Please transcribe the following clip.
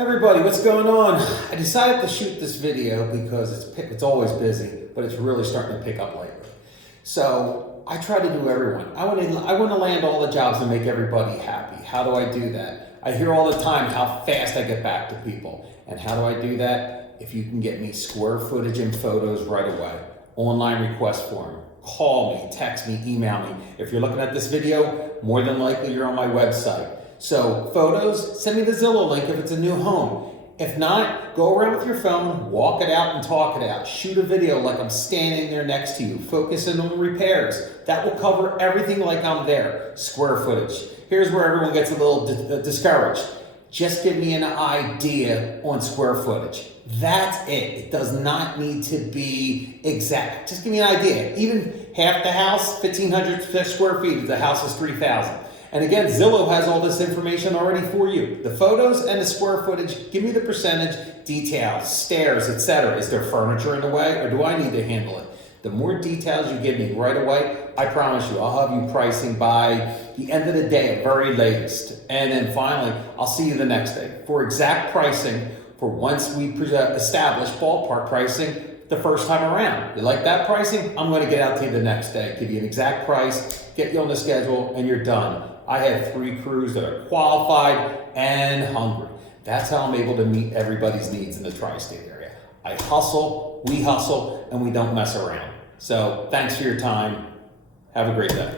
Everybody, what's going on? I decided to shoot this video because it's always busy, but it's really starting to pick up lately. So I try to do everyone. I want to land all the jobs and make everybody happy. How do I do that? I hear all the time how fast I get back to people. And how do I do that? If you can get me square footage and photos right away. Online request form. Call me, text me, email me. If you're looking at this video, more than likely you're on my website. So photos, send me the Zillow link if it's a new home. If not, go around with your phone, walk it out and talk it out. Shoot a video like I'm standing there next to you. Focus in on repairs. That will cover everything like I'm there. Square footage. Here's where everyone gets a little discouraged. Just give me an idea on square footage. That's it. It does not need to be exact. Just give me an idea. Even half the house, 1,500 square feet, the house is 3,000. And again, Zillow has all this information already for you. The photos and the square footage, give me the percentage, details, stairs, etc. Is there furniture in the way or do I need to handle it? The more details you give me right away, I promise you, I'll have you pricing by the end of the day at very latest. And then finally, I'll see you the next day. For exact pricing, for once we establish ballpark pricing the first time around. You like that pricing? I'm going to get out to you the next day, give you an exact price, get you on the schedule, and you're done. I have 3 crews that are qualified and hungry. That's how I'm able to meet everybody's needs in the tri-state area. I hustle, we hustle, and we don't mess around. So thanks for your time. Have a great day.